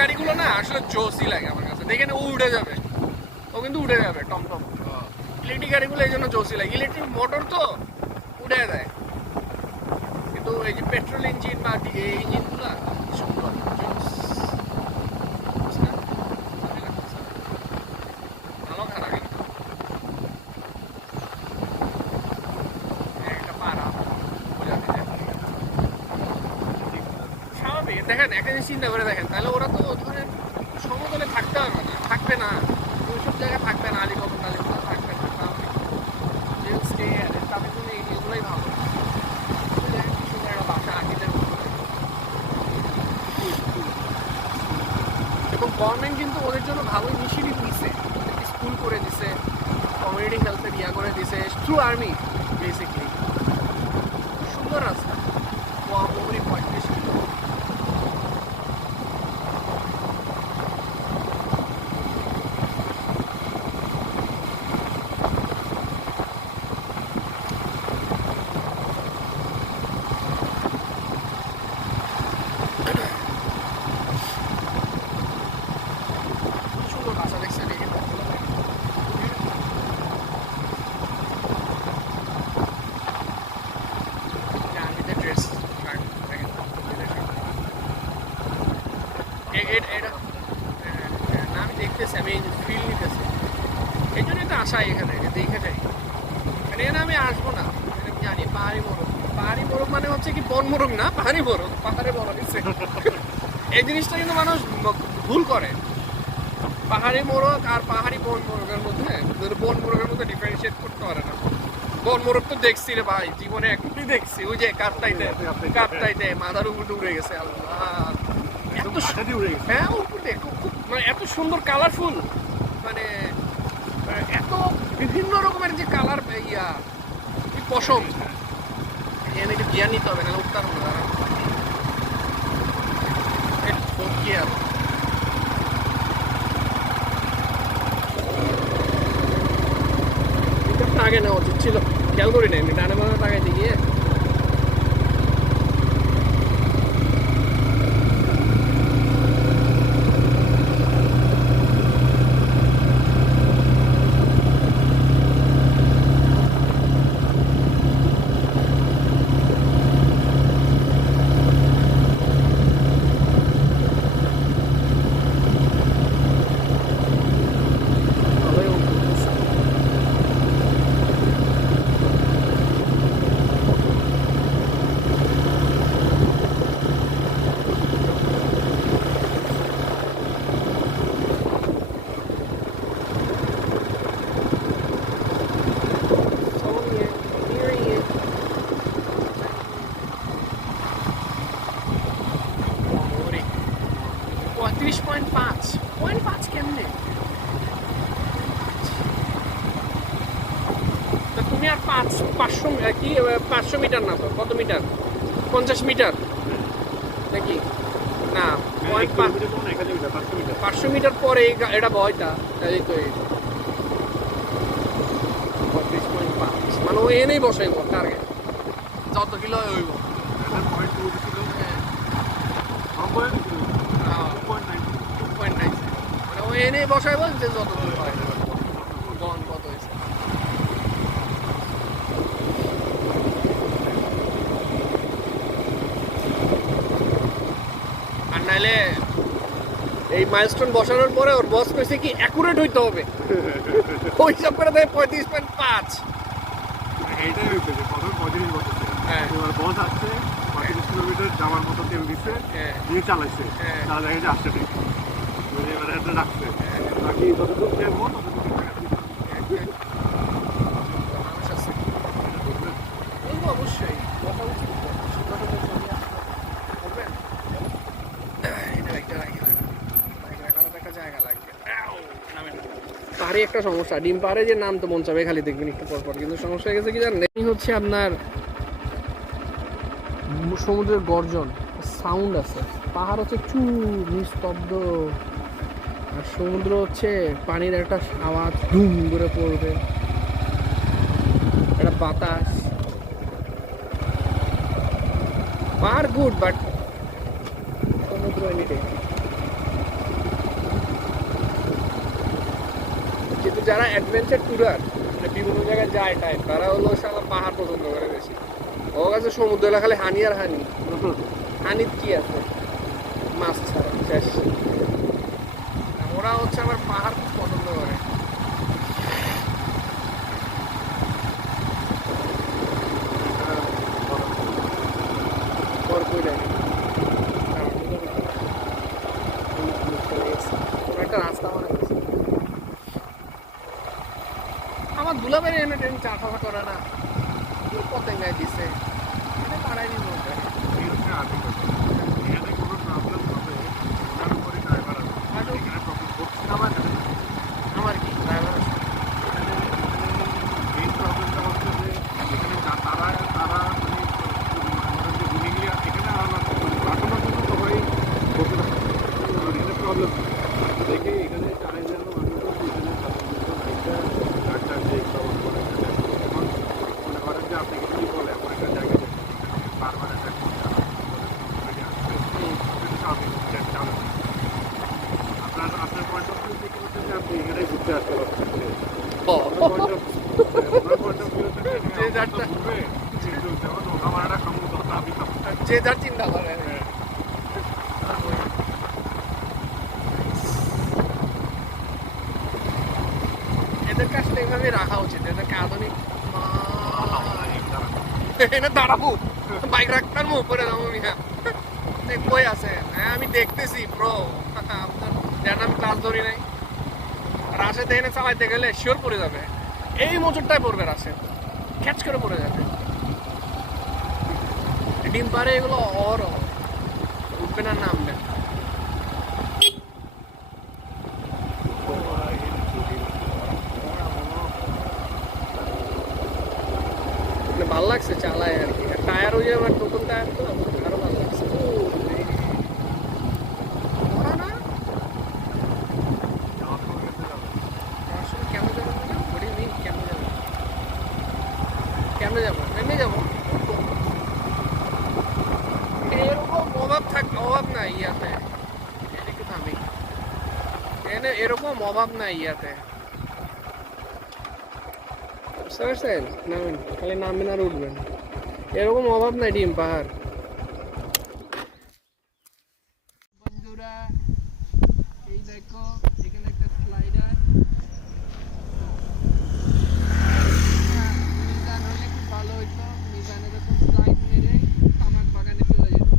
গাড়িগুলো না আসলে জোসি লাগে আমার কাছে। দেখেন ও উড়ে যাবে। ও কিন্তু উড়ে যাবে টমটম ইলেকট্রিক গাড়িগুলো এই জন্য জোসি লাগে। ইলেকট্রিক মোটর তো উড়ে দেয়। কিন্তু এই যে পেট্রোল ইঞ্জিন বা ইঞ্জিনগুলো সুন্দর। জোস বুঝছেন? ভালোই লাগতেছে। ভালো খারাপ কিন্তু একটা পাড়া বোঝাতে যায় স্বাভাবিক দেখেন একটা জিনিস চিন্তা করে দেখেন। তাহলে ওরা তো ধরেন সমতলে থাকতে পারবে না, থাকবে না। ওইসব জায়গায় থাকবে না আলিকবর টালিকবর থাকবে না। যেহেতু স্টে তাদের জন্য এগুলোই ভালো এবং গভর্নমেন্ট কিন্তু ওদের জন্য ভালো ইনিশিয়েটিভ নিছে। স্কুল করে দিছে কমিউনিটি হেলথের ইয়া করে দিছে। থ্রু আর্মি বেসিকলি সুন্দর রাস্তা মোটামুটি পঁয়ত্রিশ কিলো সুন্দর রাস্তা দেখছেন এই যে পথগুলো দেখেন। আর্মিতে ড্রেস শার্ট দেখেন এ- এ- এটা হ্যাঁ, হ্যাঁ, না আমি দেখতেছি আমি ফিল নিতেছি এই জন্যই তো আসা এখানে যে দেখে যাই মানে এখানে আমি আসব না এটা আমি জানি পাহাড়ি মোরগ পাহাড়ি মোরগ মানে হচ্ছে কি বন মোরগ না পাহাড়ি মোরগ পাহাড়ে বড় দিচ্ছে এই জিনিসটা কিন্তু মানুষ ভুল করে। পাহাড়ি মোরগ আর পাহাড়ি বন মোরগের মধ্যে বন মোরগের মধ্যে ডিফারেন্সিয়েট করতে পারে না। বন মোরগ তো দেখছি রে ভাই জীবনে একটুই দেখছি। ওই যে কাপটাইতে কাপটাইতে মাথার উপরে উড়ে গেছে হ্যাঁ উপরে খুব মানে এত সুন্দর কালারফুল মানে এত বিভিন্ন রকমের যে কালার ইয়া কি পশম। এখানে একটু গিয়ার নিতে হবে নাহলে উঠতে পারব না। দাঁড়ান। এই gear। পিকআপটা আগে নেওয়া উচিত ছিল খেয়াল করি না এমনি ডানে মাথা তাকাইতে ভালোই উঠতেছে। Following it, nearing it. ওরে, পঁয়ত্রিশ পয়েন্ট পাঁচ পয়েন্ট পাঁচ কেমনে তা তুমি আর পাঁচ পাঁচশো আহ, কি আহ, পাঁচশো মিটার না তো কত মিটার পঞ্চাশ মিটার। নাকি? না পয়েন্ট মিটার। পাঁচশো মিটার পরে এটা বয়টা এই তো পয়েন্ট পাঁচ। মানে ও এনেই বসাইব টার্গেট যত কিলো হইব পয়েন্ট নাইন মানে ও এনেই বসাইব যে যত দূর হয় গন কত হয়েছে আর নাইলে এই মাইলস্টোন বসানোর পরে ওর বস কইছে কি অ্যাকুরেট হইতে হবে। ওই হিসাব করে দেয় পঁয়ত্রিশ পয়েন্ট পাঁচ। এইটাই যে প্রথমে পঁয়ত্রিশ বছর। হ্যাঁ। এবার বস আসছে পঁয়ত্রিশ কিলোমিটার যাওয়ার মতো তেল দিচ্ছে হ্যাঁ। দিয়ে চালাইছে। হ্যাঁ। তারা দেখে যে আসছে ঠিক। এবারে এবারে রাখছে। বাকি যতটুকু দেবো ততটুকু টাকা দিতে হবে। মানুষ আছে বলব অবশ্যই কথা উচিত তো। সুন্দরভাবে চলে আসতে হবে। করবেন? পাহাড়ে একটা সমস্যা। ডিম পাহাড়ে যে নাম তো মন চাবে খালি দেখবেন একটু পর পর কিন্তু সমস্যা গেছে কি জানেন? এই হচ্ছে আপনার সমুদ্রের গর্জন সাউন্ড আছে। পাহাড় হচ্ছে চু নিস্তব্ধ। আর সমুদ্র হচ্ছে পানির একটা আওয়াজ, ধুম করে পড়বে। একটা বাতাস। পাহাড় গুড বাট সমুদ্র এনিটাইম কিন্তু যারা অ্যাডভেঞ্চার ট্যুরার মানে বিভিন্ন জায়গায় যায় টাইম তারা হলো সারা পাহাড় পছন্দ করে বেশি। ও কাছে সমুদ্র এলাকা খালি হানি আর হানি। হানির কি আছে? মাছ ছাড়া শেষ ওরা হচ্ছে আমার পাহাড় খুব পছন্দ করে ভরপুর জায়গা। কোনো একটা রাস্তা মনে হচ্ছে আমার দুলাবের এনে টেন চা খাওয়া করে না। পতেঙ্গায় দিছে। এটা পাড়াই নিব এখানে প্রবলেম আছে এখানে প্রবলেম আমার কি? ড্রাইভার মেইন প্রবলেমটা হচ্ছে এখানে তারা তারা মানে আমাদের যে গুলিগুলি আছে এখানে আলাদা পাঠানো কিন্তু সবাই বসে থাকে আর এখানে প্রবলেম দেখে এখানে চালাই যেন মানুষজন এখানে সাধারণত একটা গাড়িটা যে প্রবলেম করে এখন মনে করেন যে আপনি কিছু বলে এমন একটা জায়গায় যেতে বারবার একটা আপনার আপনার পয়েন্ট অফ ভিউ থেকে হচ্ছে যে আপনি এখানে ঘুরতে আসতে পারছেন যে যারটা- যে যার চিন্তা করে এদেরকে আসলে এইভাবে রাখা উচিত এদেরকে আধুনিক এনে দাঁড়াবো। বাইক রাখতাম উপরে যাব মিয়া। কই আছে? হ্যাঁ আমি দেখতেছি প্রো আপনার যেন আমি ক্লাস ধরি নাই। রাশে দেখে চালাইতে গেলে শিওর পড়ে যাবে। এই মোচরটাই পড়বে রাশে ক্যাচ করে পড়ে যাবে ডিম পারে এগুলো অর উঠবে না নামবে মানে ভালো লাগছে চালায় আর কি টায়ার ওই যে আমার নতুন টায়ার তো আরও ভালো লাগছে ও, এই। ওরা না আসলে কেমন যাব মানে what do you mean কেমনে যাব কেমনে যাব এমনি যাব এরকম অভাব থাক অভাব নাই ইয়াতে এদিকে থামি এনে এরকম অভাব নাই ইয়াতে বুঝতে পারছেন নামেন খালি নামবেন আর উঠবেন এরকম অভাব নাই ডিম পাহাড় বন্ধুরা এই দেখো এখানে একটা স্লাইডার মিজান হলে খুব ভালো হইতো মিজান এরকম স্লাইড মেরে তামাক বাগানে চলে যেত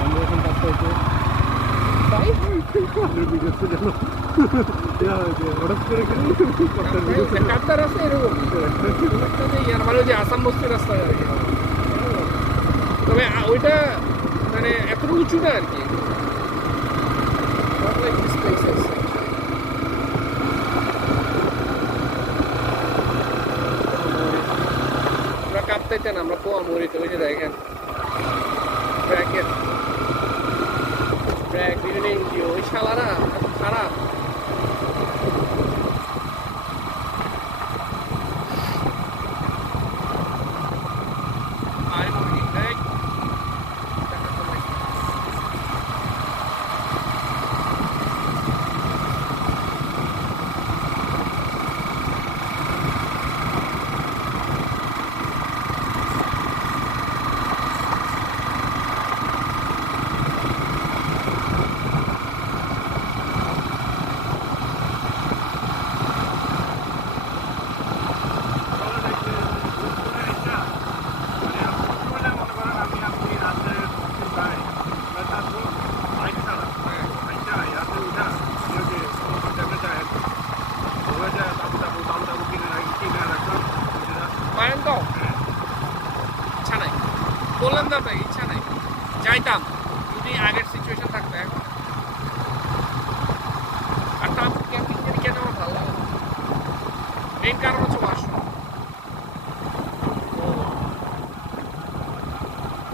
আমরা এখন কাজ করছি তাই হঠাৎ করে কাটটা রাস্তা এরকম মানে যে আসাম বস্তির রাস্তা আর কি তবে ওইটা মানে এতটুকু উঁচু না আর কি. আমরা কাঁপতেছে না আমরা পোয়া মরিতে, ওই যে দেখেন ব্র্যাকেট ব্র্যাক বিভিন্ন এনজিও ওই শালারা এত খারাপ যদি আগের সিচুয়েশন থাকতো এখন আর টাপ ক্যাম্পিং যদি কেন আমার ভালো লাগে মেইন কারণ হচ্ছে ওয়াশরুম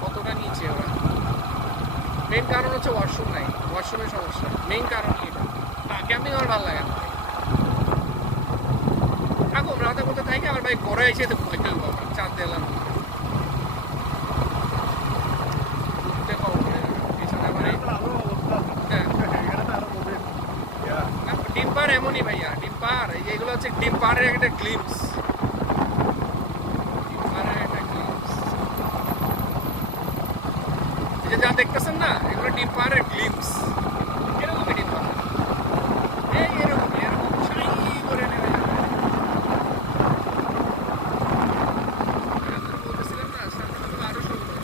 কতটা নিচে ওরা? মেইন কারণ হচ্ছে ওয়াশরুম নাই। ওয়াশরুমের সমস্যা। মেইন কারণ এটা। ক্যাম্পিং আমার ভালো লাগে না? থাকো রাতে করতে থাকি আমার ভাই ঘরে এসে তো বাবা চাঁদ দিলাম হ্যাঁ। না, ডিম্পার এমনই ভাইয়া। এই এগুলো হচ্ছে গ্লিমস ডিম্পারের একটা গ্লিমস যে দেখতেছেন না, এগুলো ডিম্পারের গ্লিমস এরকমই ডিম্পার এই এরকম এরকম শাই করে নেমে যাবে আপনারা বলতেছিলেন না, সামনে সুন্দর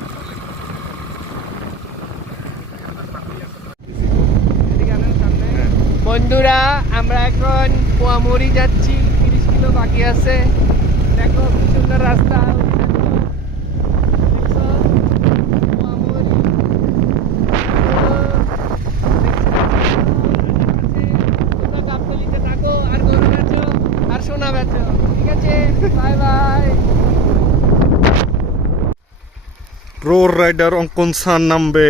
বন্ধুরা, আমরা এখন পোয়ামুড়ি যাচ্ছি, তিরিশ কিলো বাকি আছে। দেখো কি সুন্দর রাস্তা। প্রো রাইডার অঙ্কন সান নামবে।